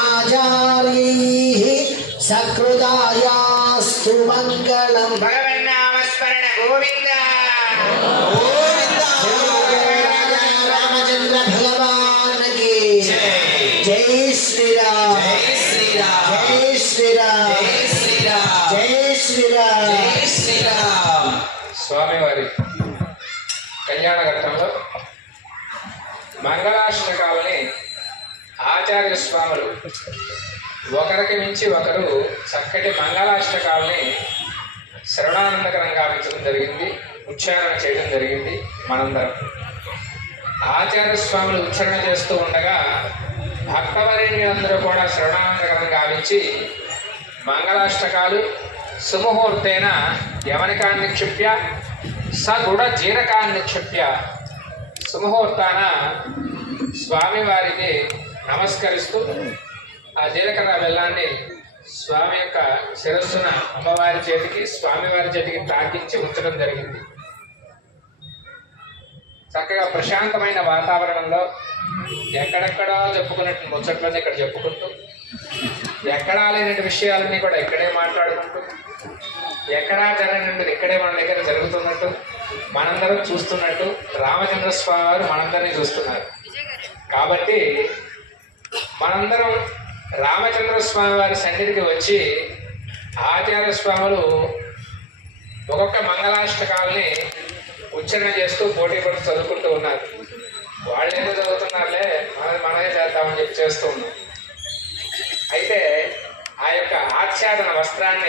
आचार्यैः सकृदायास्तु मङ्गलम्। भगवन्नामस्मरण गोविन्द रामचंद्र भगवान की जय श्री राम, जय श्री राम, जय श्री राम, जय श्री राम, जय श्री राम, जय श्री राम। స్వామివారి కళ్యాణ ఘట్టంలో మంగళాష్టకాలని ఆచార్య స్వాములు ఒకరికి మించి ఒకరు చక్కటి మంగళాష్టకాలని శ్రవణానందకరంగా గావించడం జరిగింది, ఉచ్చారణ చేయడం జరిగింది. మనందరం ఆచార్య స్వాములు ఉచ్చారణ చేస్తూ ఉండగా భక్తవరేణ్యులందరూ కూడా శ్రవణానందకరంగా గావించి మంగళాష్టకాలు సుముహూర్తేన యవనికాన్ని క్షిప్య సగుడ జీరకాన్ని క్షిప్య సుముహూర్తాన స్వామివారికి నమస్కరిస్తూ ఆ జీలకర్ర బెల్లాన్ని స్వామి యొక్క శిరస్సున అమ్మవారి చేతికి స్వామివారి చేతికి తాకించి ఉంచడం జరిగింది. చక్కగా ప్రశాంతమైన వాతావరణంలో ఎక్కడెక్కడో చెప్పుకున్నట్టు ముచ్చట్లన్నీ ఇక్కడ చెప్పుకుంటూ, ఎక్కడా లేని విషయాలన్నీ కూడా ఇక్కడే మాట్లాడుకుంటూ, ఎక్కడా జరగనిది ఇక్కడే మన దగ్గర జరుగుతున్నట్టు మనందరం చూస్తున్నట్టు రామచంద్ర స్వామి వారు మనందరినీ చూస్తున్నారు. కాబట్టి మనందరం రామచంద్ర స్వామి వారి సన్నిధికి వచ్చి ఆచార్య స్వాములు ఒక్కొక్క మంగళాష్టకాలని ఉచ్చారణ చేస్తూ పోటీ పడి చదువుకుంటూ ఉన్నారు. వాళ్ళు ఏదో చదువుతున్నారులే మనమే చేద్దామని చెప్పి చేస్తూ ఉన్నాం. అయితే ఆ యొక్క ఆచ్ఛాదన వస్త్రాన్ని